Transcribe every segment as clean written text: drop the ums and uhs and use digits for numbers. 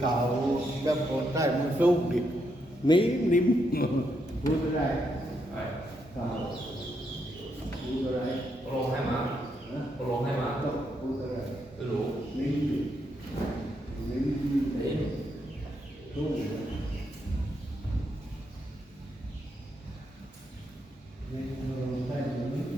เก่าแบบคนได้มันสู้ดินิ่มพูดอะไรเก่าพูดอะไรลงให้มาลงให้มาต้องพูดอะไรไม่รู้นิ่มนี่สู้นิ่มลงได้นิ่ม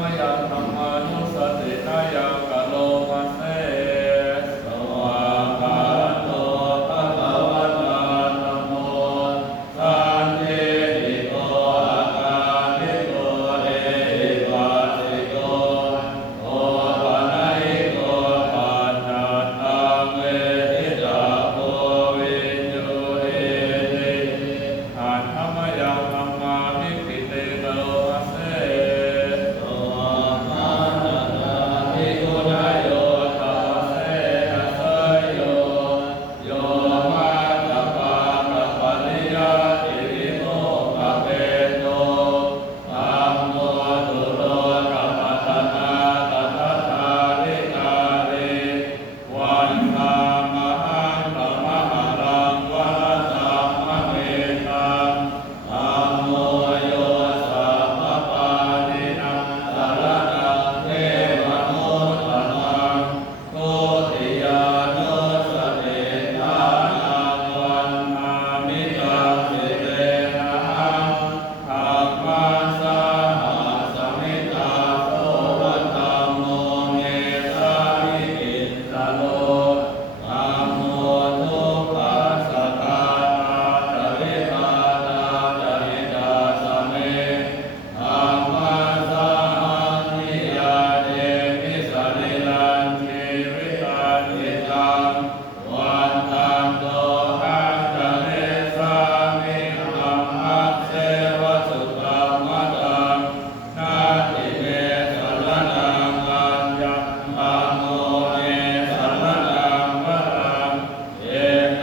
มยังธรรมานุสตินายังกะโลมาเสสวากาโตภะคะวะตาธัมโมสันทิฏฐิโกอาคาลิโกเอหิปัสสิโกโอปะนะหิโกปัจจัตตังเวทิตาโพวินโยเอติอัตถมยังธัมมามิปิเตโลมาเสโสมานะนาภิกขุนโยทัสเสนะเสยโยโยมาตปาตปะริยติวิโมกขเปโตธัมโมตุโลกัปปัตตนาตัทธาทาริกาลิวันธามหังธรรมหรังวะสัมมะเมตังธัมโมโยสัพพปานินังสรณังเทวโนตตังทุติยานุสติทานังวันนามิตังสิเรนะหังธัมมัสสะหะสมิตาโสธัมโมเมสามิอินทโลธัมโมทุกขัสสะทานาจริตานาจริตาสเมธัมมัสสะหังนิยาเตมิสริลันชีวิตันติตังวันตังโตหังจเนสามิธัมมัสเสวะสุตัมมะตังนาทิเมสรณังอัญญธัมโมเมสรณังวรังเอเต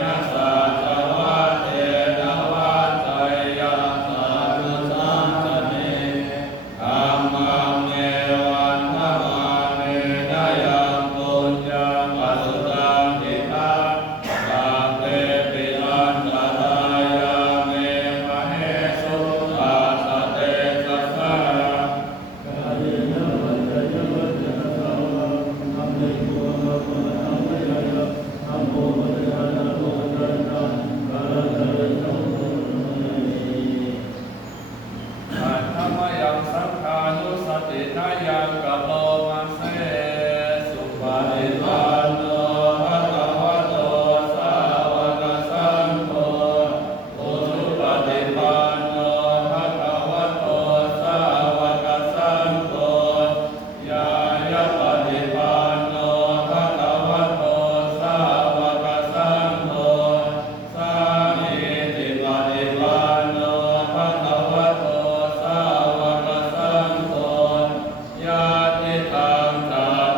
นะสัจวะเทนะวัฏฏัยยะสาธุสังฆเนธัมมังเมวันธรรมาเมนะยังปุญญังอสุตังทิฏฐาสัพเพปิอันตรายาเมมะเหสุตัสสะเตสัสสะ อัตถมยังสังฆานุสตินายังกะโลมาเสสุปฏิปันโนภะคะวะโตสาวกสังโฆอุชุปฏิปันโนภะคะวะโตสาวกสังโฆญาญาปฏิปันโนภะคะวะโตสาวกสังโฆสามีติปฏิปันโนภะคะวะโตสาวกสังโฆญาติธรรมจัต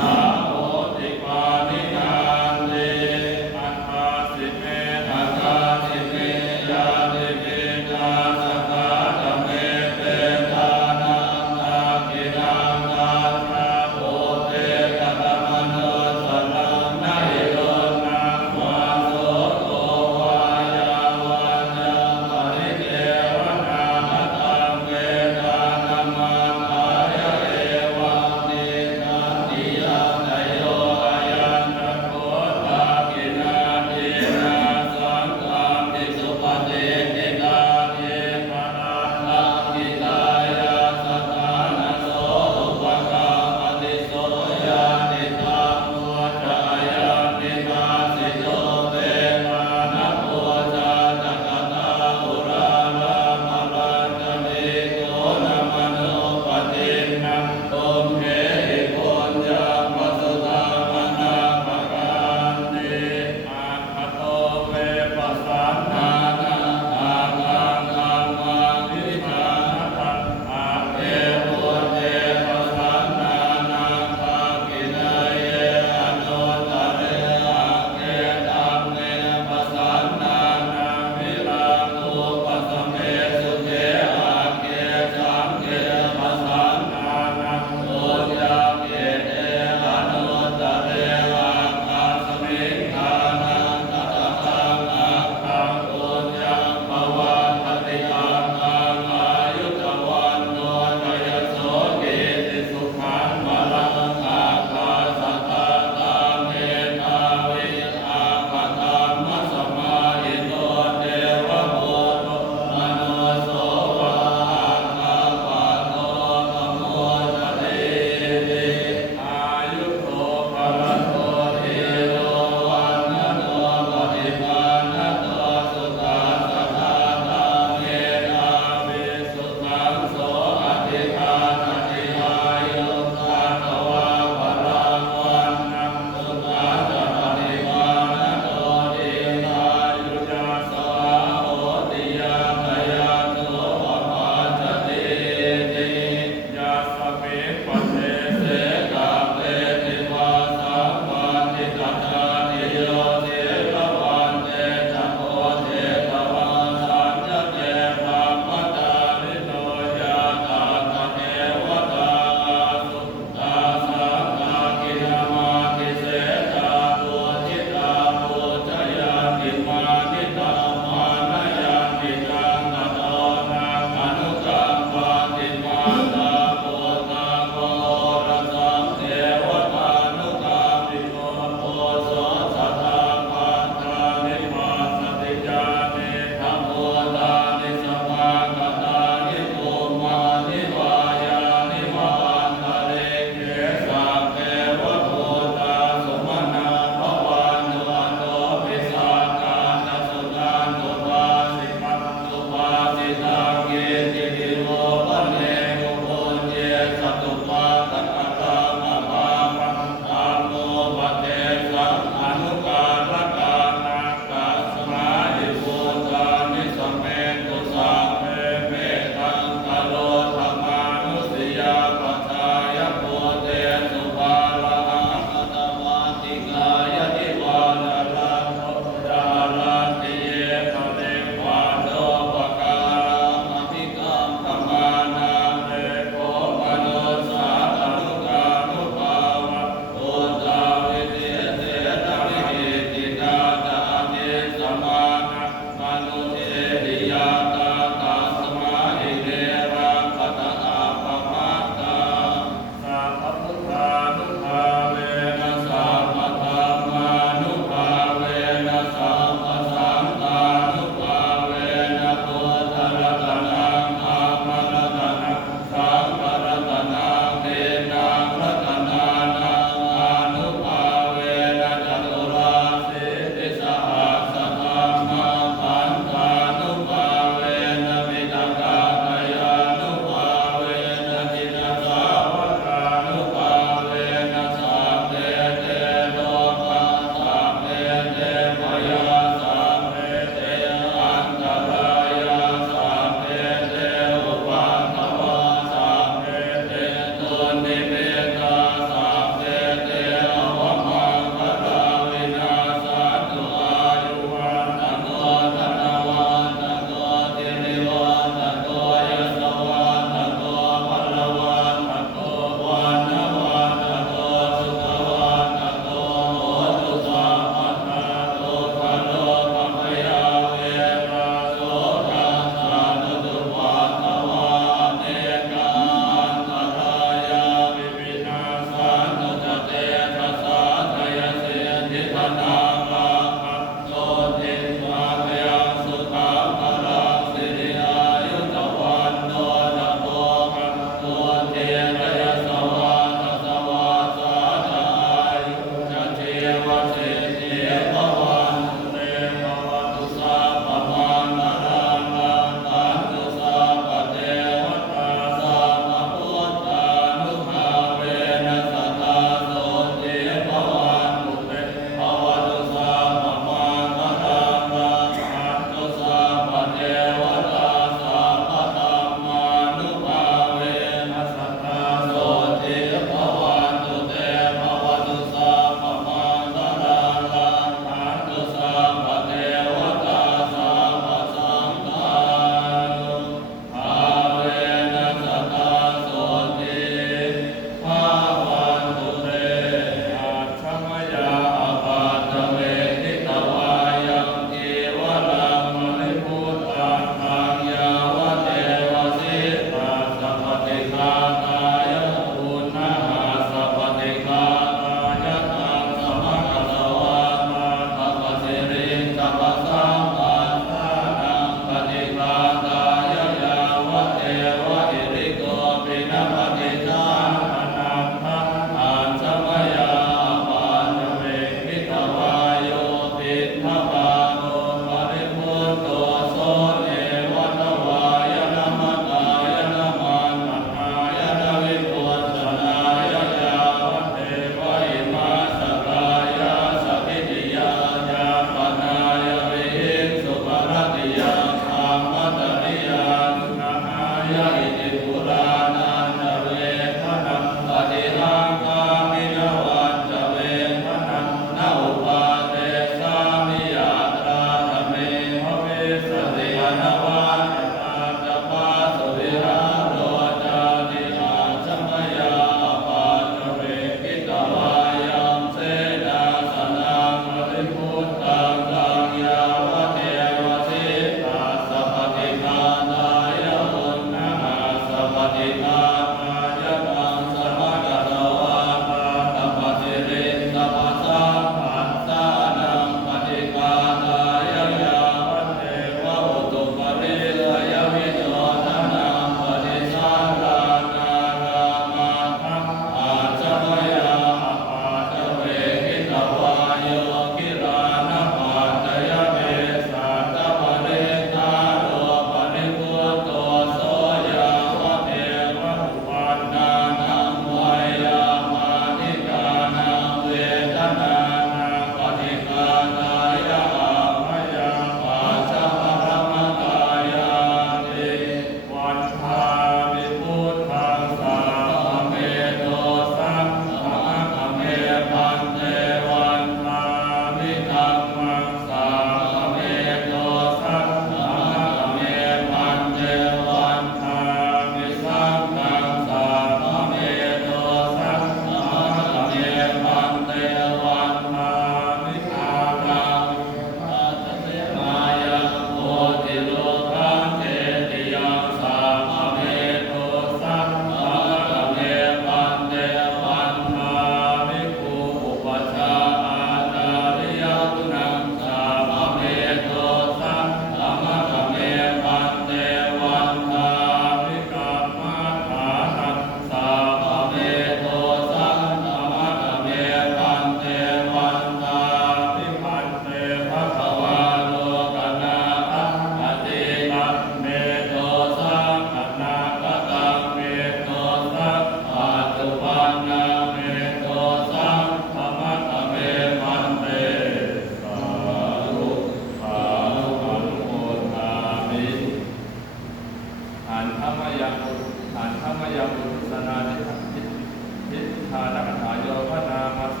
อันธรรมยมุสนาทิฏฐานักขาโยพนามาเส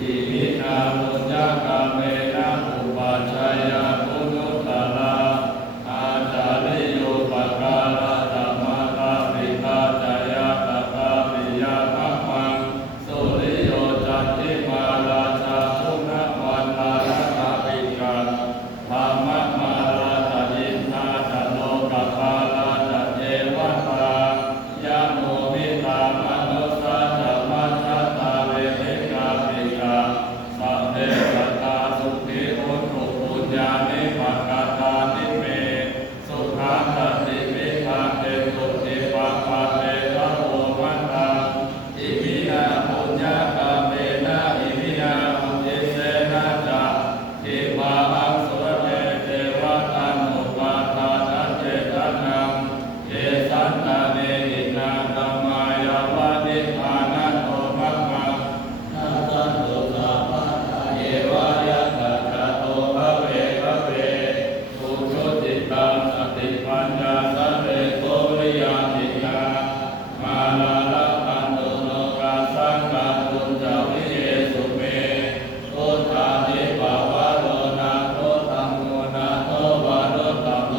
อิมินามุญญากาเมนะอุปัชฌายาปุญญตาลาอาจาริโยปการะธัมมาตาปิตาจายาตตาปิยาภมังสุริโยจันติมาราชาสุนวันนาคาปิกาธรรมมาราชอินทาจโลกปาราชเยวัตายะโมมิตามนุสาจมัจจตาเวทิกาปิกาสัพเพสัตตาสุขีอุตุปุญญานิปักขตานิเมสุขังตัติวิภาเตตุติปัปปะเตตะโพมัตตังอิมินาปุญญากาเมนะอิมินาปุญญิเสนะจะทิปาอังสุรเมเทวตานุปาทานัเจตนังเยสันตาเนหินาธัมมายาวะนิพพานันโตมัคคังนาสันโตสัพพะทาเยวะยัตถะโตภะเวภะเวภูชุติตังสติปัญญาสัพเพโสริยาติยามาลาลปันโตโลกาสังฆาตุจาวิเยสุเมโตตานิปาวะโลนาโตธัมโมนาโตวะโรตัมโม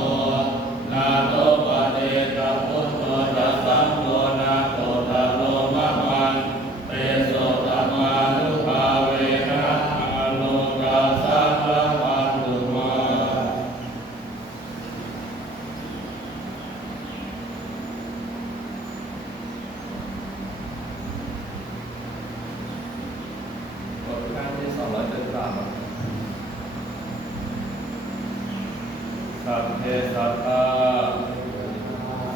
นาโตปะเดตะพุทโธตัสสังโฆนาโตตะโลมะมันเตโสตัมมานุภาเวนะอาโลกาสังฆปันตุมาบทการที่273สัพเพสัตตา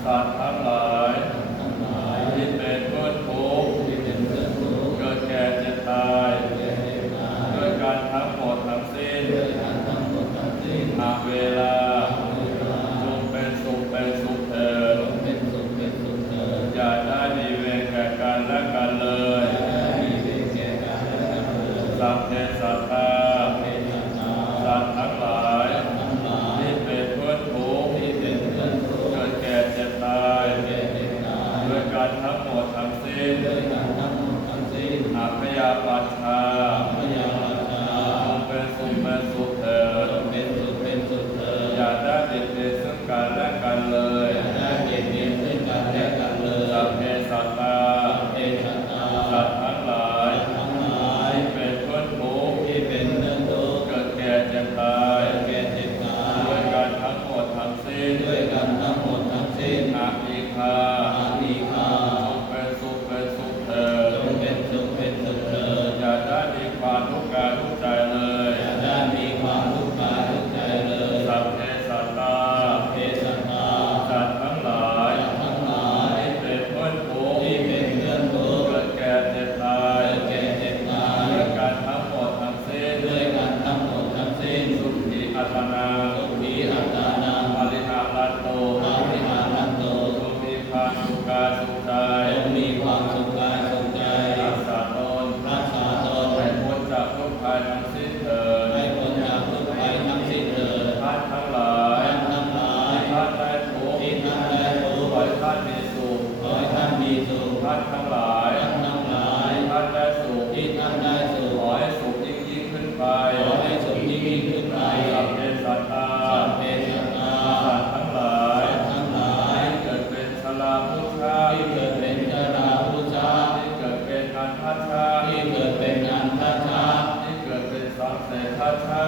สัตว์ทั้งหลายที่เป็นเพื่อนทุกข์เกิดแก่เจ็บตายด้วยกันทั้งหมดทั้งสิ้นอาเวลาจงเป็นสุขเป็นสุขเถิดอย่าได้มีเวรแก่กันและกันเลยสัพเพสัตตาสัตว์ทั้งหลายที่เป็นเพื่อนทุกข์เกิดแก่เจ็บตายด้วยกันทั้งหมดทั้งสิ้นอาพยาปัชชาจงเป็นสุขเป็นสุขเถิดอย่าได้เบียดเบียนซึ่งกันและกันเลยสัพเพสัตตาสัตว์ทั้งหลายที่เป็นเพื่อนทุกข์เกิดแก่เจ็บตายด้วยกันทั้งหมดทั้งสิ้นอาภิคาจงเป็นสุขเป็นสุขเถิดอย่าได้มีความทุกข์กายทุกข์ใจเลยสัพเพสัตตาสัตว์ทั้งหลายที่เป็นเพื่อนทุกข์เกิดแก่เจ็บตายด้วยกันทั้งหมดทั้งสิ้นสุขีอัตตานาปริหารัตโตจงมีความสุขกายสุขใจรักษาตนให้พ้นจากทุกข์ภัยทั้งสิ้นเถิดท่านทั้งหลายที่ท่านได้ทุกข์ขอให้ท่านมีสุขท่านทั้งหลายที่ท่านได้สุขขอให้สุขยิ่งขึ้นไปสัพเพสัตตาสัตว์ทั้งหลายที่เกิดเป็นชราพุทธะที่เกิดเป็นอันทัชชะที่เกิดเป็นสังเสทัชชะ